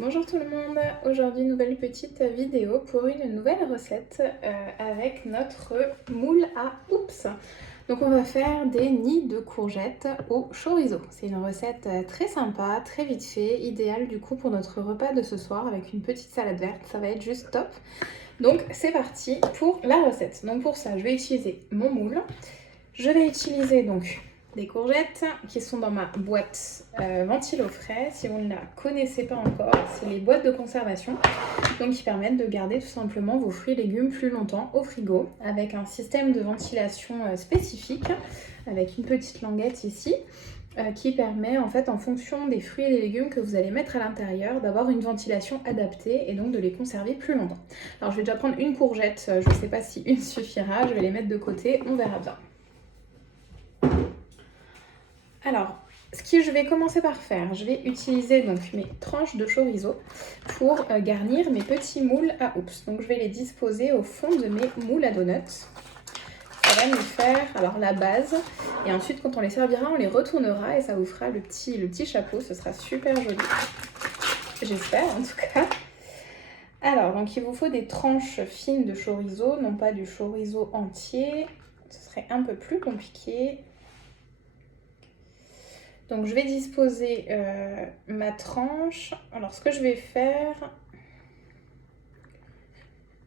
Bonjour tout le monde, aujourd'hui nouvelle petite vidéo pour une nouvelle recette avec notre moule à oups. Donc on va faire des nids de courgettes au chorizo. C'est une recette très sympa, très vite fait, idéale du coup pour notre repas de ce soir avec une petite salade verte, ça va être juste top. Donc c'est parti pour la recette. Donc pour ça je vais utiliser mon moule, je vais utiliser donc des courgettes qui sont dans ma boîte ventilo frais. Si vous ne la connaissez pas encore, c'est les boîtes de conservation donc qui permettent de garder tout simplement vos fruits et légumes plus longtemps au frigo avec un système de ventilation spécifique avec une petite languette ici qui permet en fait en fonction des fruits et des légumes que vous allez mettre à l'intérieur d'avoir une ventilation adaptée et donc de les conserver plus longtemps. Alors je vais déjà prendre une courgette, je ne sais pas si une suffira, je vais les mettre de côté, on verra bien. Alors, ce que je vais commencer par faire, je vais utiliser donc mes tranches de chorizo pour garnir mes petits moules à oups. Donc je vais les disposer au fond de mes moules à donuts. Ça va nous faire alors la base et ensuite quand on les servira, on les retournera et ça vous fera le petit chapeau. Ce sera super joli, j'espère en tout cas. Alors, donc il vous faut des tranches fines de chorizo, non pas du chorizo entier. Ce serait un peu plus compliqué. Donc je vais disposer ma tranche. Alors ce que je vais faire,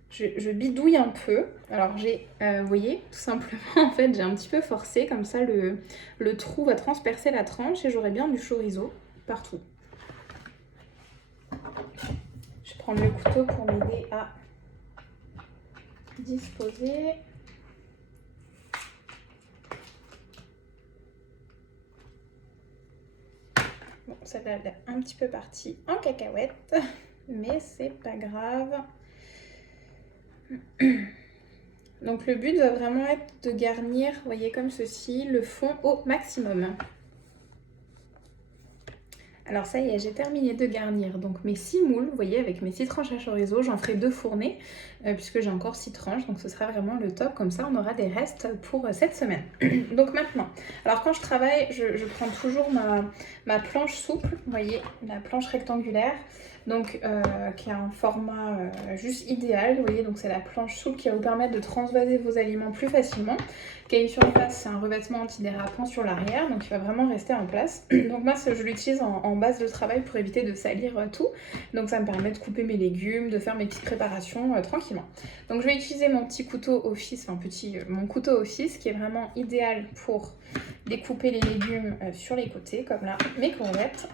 je bidouille un peu. Alors j'ai, vous voyez, tout simplement en fait j'ai un petit peu forcé, comme ça le trou va transpercer la tranche et j'aurai bien du chorizo partout. Je vais prendre le couteau pour m'aider à disposer. Bon, celle-là elle est un petit peu partie en cacahuète, mais c'est pas grave. Donc le but va vraiment être de garnir, vous voyez comme ceci, le fond au maximum. Alors ça y est, j'ai terminé de garnir donc mes 6 moules, vous voyez, avec mes 6 tranches à chorizo. J'en ferai 2 fournées puisque j'ai encore 6 tranches, donc ce sera vraiment le top. Comme ça, on aura des restes pour cette semaine. Donc maintenant, alors quand je travaille, je prends toujours ma planche souple, vous voyez, la planche rectangulaire. Donc qui a un format juste idéal, vous voyez, donc c'est la planche souple qui va vous permettre de transvaser vos aliments plus facilement, qui a une surface, c'est un revêtement antidérapant sur l'arrière, donc il va vraiment rester en place. Donc moi je l'utilise en base de travail pour éviter de salir tout, donc ça me permet de couper mes légumes, de faire mes petites préparations tranquillement. Donc je vais utiliser mon petit couteau office, mon couteau office qui est vraiment idéal pour découper les légumes sur les côtés, comme là mes courgettes.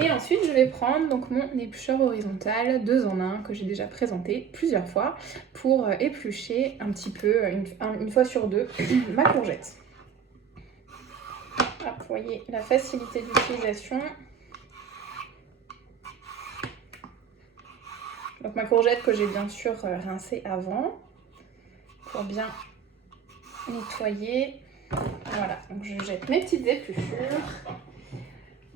Et ensuite, je vais prendre donc mon éplucheur horizontal 2 en 1 que j'ai déjà présenté plusieurs fois pour éplucher un petit peu, une fois sur deux, ma courgette. Hop, vous voyez la facilité d'utilisation. Donc ma courgette que j'ai bien sûr rincée avant pour bien nettoyer. Voilà, donc je jette mes petites épluchures.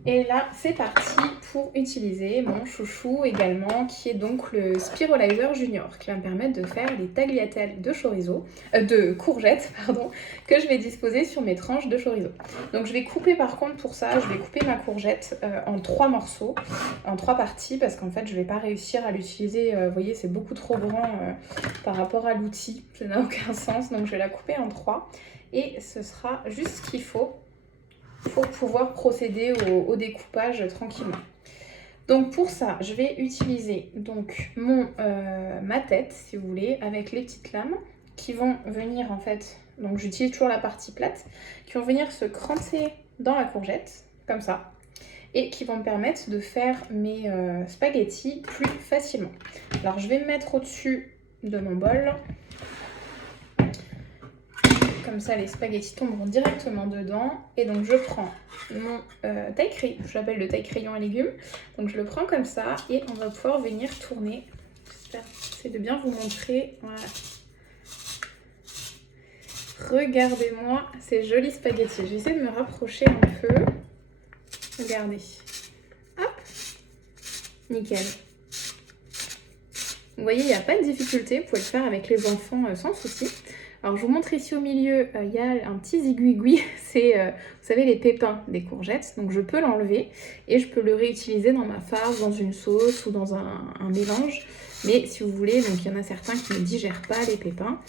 Et là, c'est parti pour utiliser mon chouchou également, qui est donc le Spiralizer Junior, qui va me permettre de faire des tagliatelles de courgettes, que je vais disposer sur mes tranches de chorizo. Donc je vais couper par contre pour ça, je vais couper ma courgette en 3 morceaux, en 3 parties, parce qu'en fait je ne vais pas réussir à l'utiliser, vous voyez, c'est beaucoup trop grand par rapport à l'outil, ça n'a aucun sens, donc je vais la couper en 3, et ce sera juste ce qu'il faut pour pouvoir procéder au découpage tranquillement. Donc pour ça, je vais utiliser donc ma tête, si vous voulez, avec les petites lames qui vont venir en fait, donc j'utilise toujours la partie plate, qui vont venir se crancer dans la courgette, comme ça, et qui vont me permettre de faire mes spaghettis plus facilement. Alors je vais me mettre au-dessus de mon bol. Comme ça, les spaghettis tomberont directement dedans. Et donc, je prends mon taille-crayon, je l'appelle le taille-crayon à légumes. Donc, je le prends comme ça et on va pouvoir venir tourner. J'essaie de bien vous montrer. Voilà. Regardez-moi ces jolis spaghettis. J'essaie de me rapprocher un peu. Regardez. Hop. Nickel. Vous voyez, il n'y a pas de difficulté. Vous pouvez le faire avec les enfants sans souci. Alors je vous montre ici au milieu, il y a un petit zigouigoui, c'est vous savez les pépins des courgettes, donc je peux l'enlever et je peux le réutiliser dans ma farce, dans une sauce ou dans un mélange. Mais si vous voulez, donc il y en a certains qui ne digèrent pas les pépins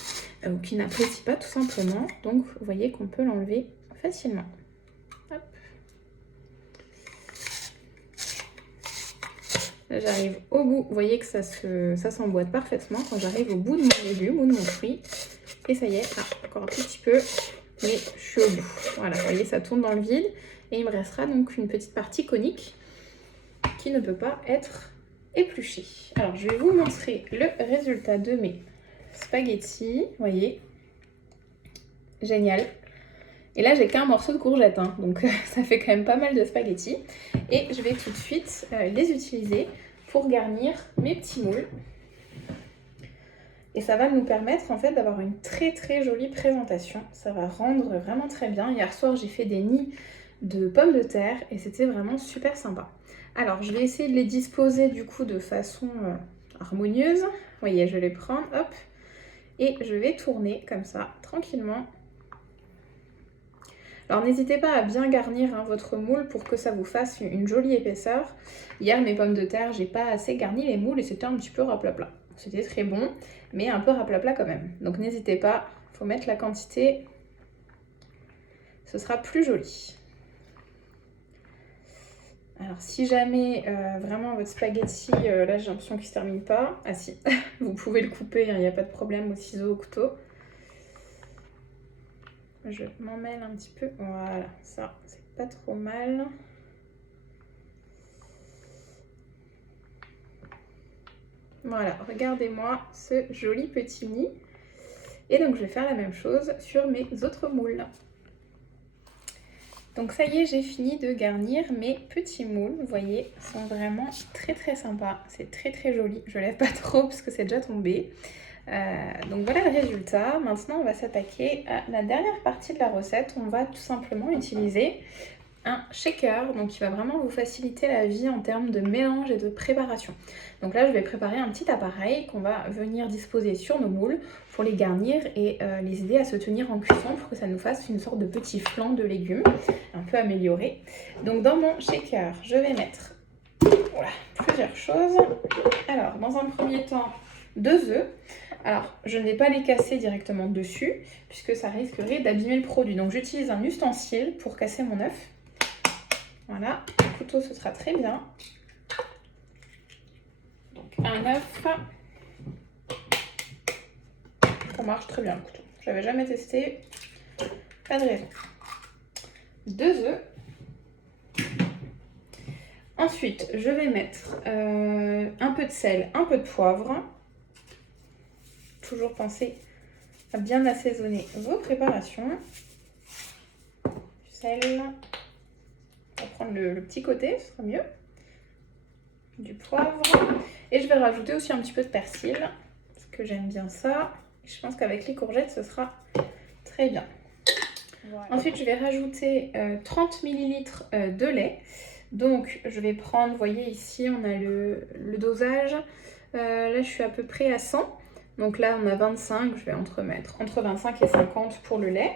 ou qui n'apprécient pas tout simplement, donc vous voyez qu'on peut l'enlever facilement. Hop. Là j'arrive au bout, vous voyez que ça s'emboîte parfaitement quand j'arrive au bout de mon légume ou de mon fruit. Et ça y est, encore un petit peu, mais je suis au bout. Voilà, vous voyez, ça tourne dans le vide. Et il me restera donc une petite partie conique qui ne peut pas être épluchée. Alors, je vais vous montrer le résultat de mes spaghettis. Vous voyez, génial. Et là, j'ai qu'un morceau de courgette, hein, donc ça fait quand même pas mal de spaghettis. Et je vais tout de suite les utiliser pour garnir mes petits moules. Et ça va nous permettre en fait d'avoir une très très jolie présentation. Ça va rendre vraiment très bien. Hier soir, j'ai fait des nids de pommes de terre et c'était vraiment super sympa. Alors, je vais essayer de les disposer du coup de façon harmonieuse. Vous voyez, je vais les prendre, hop, et je vais tourner comme ça, tranquillement. Alors, n'hésitez pas à bien garnir votre moule pour que ça vous fasse une jolie épaisseur. Hier, mes pommes de terre, j'ai pas assez garni les moules et c'était un petit peu raplapla. C'était très bon, mais un peu raplapla quand même. Donc n'hésitez pas, il faut mettre la quantité, ce sera plus joli. Alors si jamais vraiment votre spaghetti, là j'ai l'impression qu'il ne se termine pas, ah si, vous pouvez le couper, il n'y a pas de problème au ciseau, au couteau. Je m'en mêle un petit peu, voilà, ça c'est pas trop mal. Voilà, regardez-moi ce joli petit nid. Et donc je vais faire la même chose sur mes autres moules. Donc ça y est, j'ai fini de garnir mes petits moules. Vous voyez, ils sont vraiment très très sympas. C'est très très joli. Je lève pas trop parce que c'est déjà tombé. Donc voilà le résultat. Maintenant, on va s'attaquer à la dernière partie de la recette. On va tout simplement utiliser un shaker, donc qui va vraiment vous faciliter la vie en termes de mélange et de préparation. Donc là, je vais préparer un petit appareil qu'on va venir disposer sur nos moules pour les garnir et les aider à se tenir en cuisson pour que ça nous fasse une sorte de petit flan de légumes, un peu amélioré. Donc dans mon shaker, je vais mettre plusieurs choses. Alors, dans un premier temps, 2 œufs. Alors, je ne vais pas les casser directement dessus, puisque ça risquerait d'abîmer le produit. Donc, j'utilise un ustensile pour casser mon œuf. Voilà, le couteau, ce sera très bien. Donc, un œuf. Ça marche très bien, le couteau. J'avais jamais testé, pas de raison. 2 œufs. Ensuite, je vais mettre un peu de sel, un peu de poivre. Toujours penser à bien assaisonner vos préparations. Du sel. On va prendre le petit côté, ce sera mieux. Du poivre. Et je vais rajouter aussi un petit peu de persil, parce que j'aime bien ça. Je pense qu'avec les courgettes, ce sera très bien. Voilà. Ensuite, je vais rajouter 30 ml de lait. Donc, je vais prendre, vous voyez ici, on a le dosage. Là, je suis à peu près à 100. Donc là, on a 25. Je vais mettre entre 25 et 50 pour le lait.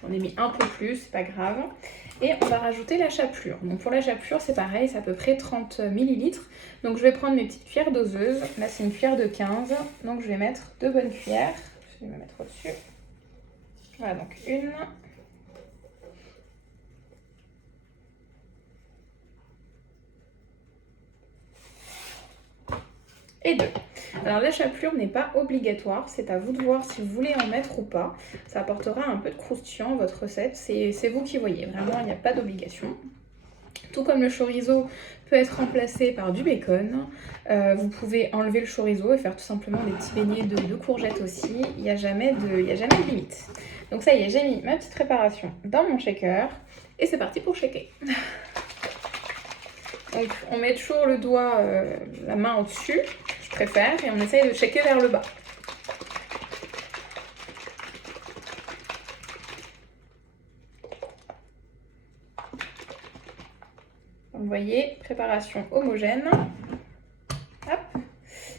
J'en ai mis un peu plus, c'est pas grave. Et on va rajouter la chapelure. Donc pour la chapelure, c'est pareil, c'est à peu près 30 ml. Donc je vais prendre mes petites cuillères doseuses. Là, c'est une cuillère de 15. Donc je vais mettre 2 bonnes cuillères. Je vais me mettre au-dessus. Voilà, donc une. Et 2. Alors la chapelure n'est pas obligatoire, c'est à vous de voir si vous voulez en mettre ou pas. Ça apportera un peu de croustillant à votre recette, c'est vous qui voyez, vraiment il n'y a pas d'obligation. Tout comme le chorizo peut être remplacé par du bacon, vous pouvez enlever le chorizo et faire tout simplement des petits beignets de courgettes aussi, il n'y a jamais de limite. Donc ça y est, j'ai mis ma petite préparation dans mon shaker et c'est parti pour shaker. Donc on met toujours le doigt, la main au-dessus, je préfère, et on essaye de shaker vers le bas. vous voyez, préparation homogène. Hop.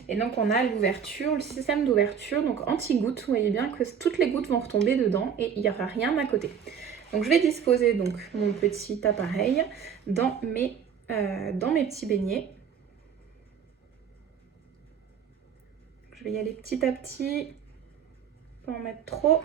Et donc on a l'ouverture, le système d'ouverture, donc anti-gouttes. Vous voyez bien que toutes les gouttes vont retomber dedans et il n'y aura rien à côté. Donc je vais disposer donc mon petit appareil dans mes petits beignets. Je vais y aller petit à petit, pas en mettre trop.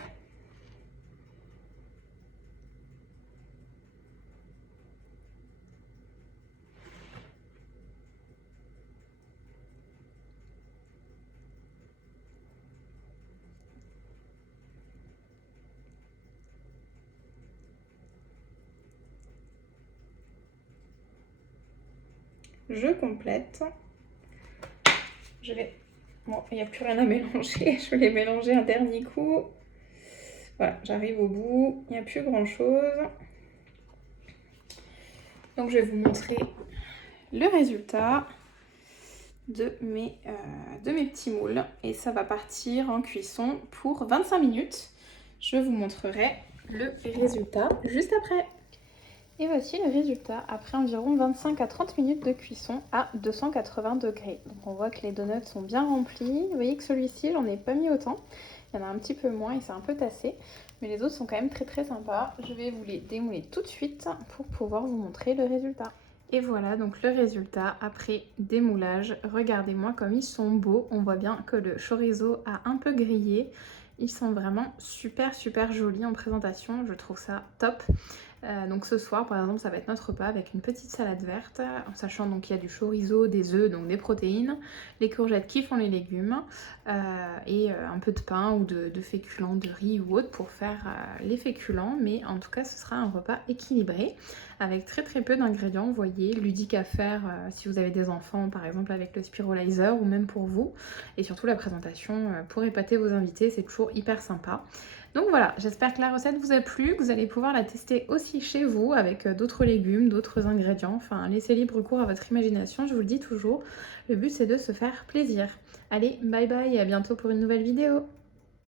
Je complète. Bon, il n'y a plus rien à mélanger. Je vais les mélanger un dernier coup. Voilà, j'arrive au bout. Il n'y a plus grand chose. Donc je vais vous montrer le résultat de mes petits moules. Et ça va partir en cuisson pour 25 minutes. Je vous montrerai le résultat juste après. Et voici le résultat après environ 25 à 30 minutes de cuisson à 280 degrés. Donc on voit que les donuts sont bien remplis. Vous voyez que celui-ci, j'en ai pas mis autant. Il y en a un petit peu moins et c'est un peu tassé. Mais les autres sont quand même très très sympas. Je vais vous les démouler tout de suite pour pouvoir vous montrer le résultat. Et voilà donc le résultat après démoulage. Regardez-moi comme ils sont beaux. On voit bien que le chorizo a un peu grillé. Ils sont vraiment super super jolis en présentation. Je trouve ça top. Donc ce soir par exemple ça va être notre repas avec une petite salade verte en sachant donc qu'il y a du chorizo, des œufs, donc des protéines, les courgettes qui font les légumes et un peu de pain ou de féculents, de riz ou autre pour faire les féculents, mais en tout cas ce sera un repas équilibré avec très très peu d'ingrédients, vous voyez, ludique à faire si vous avez des enfants par exemple avec le Spiralizer ou même pour vous, et surtout la présentation pour épater vos invités, c'est toujours hyper sympa. Donc voilà, j'espère que la recette vous a plu, que vous allez pouvoir la tester aussi chez vous avec d'autres légumes, d'autres ingrédients. Enfin, laissez libre cours à votre imagination, je vous le dis toujours. Le but, c'est de se faire plaisir. Allez, bye bye et à bientôt pour une nouvelle vidéo.